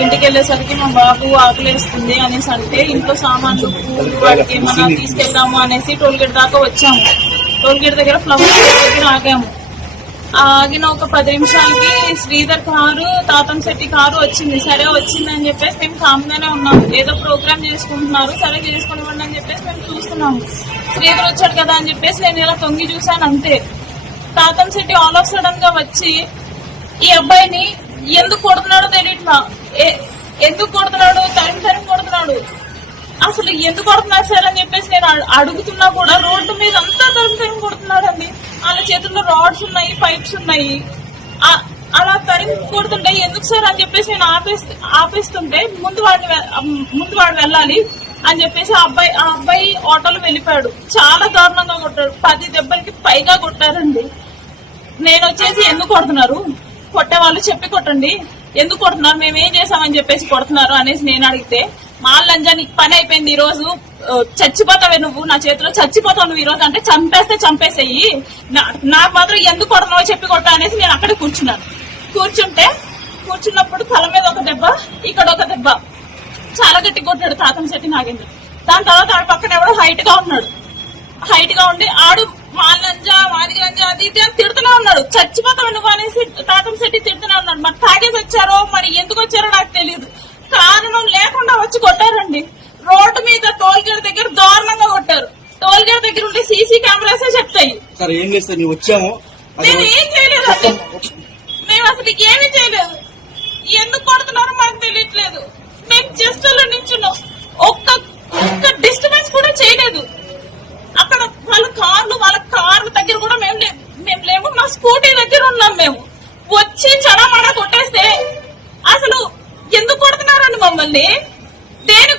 ఇంటికి వెళ్ళేసరికి మా బాబు ఆకలేస్తుంది అనేసి అంటే ఇంట్లో సామాన్లు వాటికి ఏమన్నా తీసుకెళ్దాము అనేసి టోల్గేట్ దాకా వచ్చాము. టోల్గేట్ దగ్గర ఫ్లవర్ దగ్గర ఆగాము. ఆగిన ఒక 10 నిమిషాలకి శ్రీధర్ కారు, తాతంశెట్టి కారు వచ్చింది. సరే వచ్చిందని చెప్పేసి మేము కామ్గానే ఉన్నాము. ఏదో ప్రోగ్రామ్ చేసుకుంటున్నారు, సరే చేసుకునివ్వండి అని చెప్పేసి మేము చూస్తున్నాము. శ్రీధర్ వచ్చాడు కదా అని చెప్పేసి నేను ఇలా తొంగి చూసాను అంతే. తాతంశెట్టి ఆల్ ఆఫ్ సడన్ గా వచ్చి ఈ అబ్బాయిని ఎందుకు కొడుతున్నాడో తెలియట్లా, ఎందుకు కొడుతున్నాడు, తరం కొడుతున్నాడు, అసలు ఎందుకు కొడుతున్నారు సార్ అని చెప్పేసి నేను అడుగుతున్నా కూడా రోడ్డు మీద అంతా తరం కొడుతున్నాడు అండి. వాళ్ళ చేతుల్లో రాడ్స్ ఉన్నాయి, పైప్స్ ఉన్నాయి. అలా తరిమి కొడుతుంటే ఎందుకు సార్ అని చెప్పేసి నేను ఆపేస్తుంటే ముందు వాడు వెళ్ళాలి అని చెప్పేసి ఆ అబ్బాయి ఆటోలో వెళ్ళిపోయాడు. చాలా దారుణంగా కొట్టాడు. 10 దెబ్బలకి పైగా కొట్టారండి. నేను వచ్చేసి ఎందుకు కొడుతున్నారు, కొట్టే వాళ్ళు చెప్పి కొట్టండి, ఎందుకు కొడుతున్నారు, మేమేం చేసామని చెప్పేసి కొడుతున్నారు అనేసి నేను అడిగితే, మా లంజా నీకు పని అయిపోయింది, ఈ రోజు చచ్చిపోతావే నువ్వు, నా చేతిలో చచ్చిపోతావు నువ్వు ఈ రోజు అంటే చంపేస్తే చంపేసేయి, నాకు మాత్రం ఎందుకు కొడుతున్నావో చెప్పి కొట్టా అనేసి నేను అక్కడే కూర్చున్నాను. కూర్చున్నప్పుడు తల మీద ఒక దెబ్బ, ఇక్కడ ఒక దెబ్బ, చాలా గట్టి కొట్టాడు తాతంశెట్టి నాగేంద్ర. దాని తర్వాత ఆడ పక్కన ఎవడో హైట్ గా ఉండి ఆడు మాలంజా మాదిగంజా అది ఇది అని తిడుతూనే ఉన్నాడు. చచ్చిపోతావు నువ్వు అనేసి తాతంశెట్టి తిడుతూనే ఉన్నాడు. మరి తాగేసి వచ్చారో మరి ఎందుకు వచ్చారో నాకు తెలియదు. కారణం లేకుండా వచ్చి కొట్టారండి. రోడ్డు మీద టోల్గేట్ దగ్గర దారుణంగా కొట్టారు. టోల్గేట్ దగ్గర ఉంటే సీసీ కెమెరాసే చెప్తాయి. మేము ఏం చేయలేదు అండి, మేము అసలు ఏమీ చేయలేదు. ఎందుకు కొడుతున్నారో మాకు తెలియట్లేదు. మేము జస్ట్ అలా నించున్నాం, ఒక్క డిస్టర్బెన్స్ కూడా చేయలేదు. అక్కడ వాళ్ళ కార్ల దగ్గర కూడా మేము లేము, మా స్కూటీ దగ్గర ఉన్నాం. మేము వచ్చి చడమడ కొట్టేస్తే అసలు ఎందుకు కొడుతున్నారండి మమ్మల్ని, దేని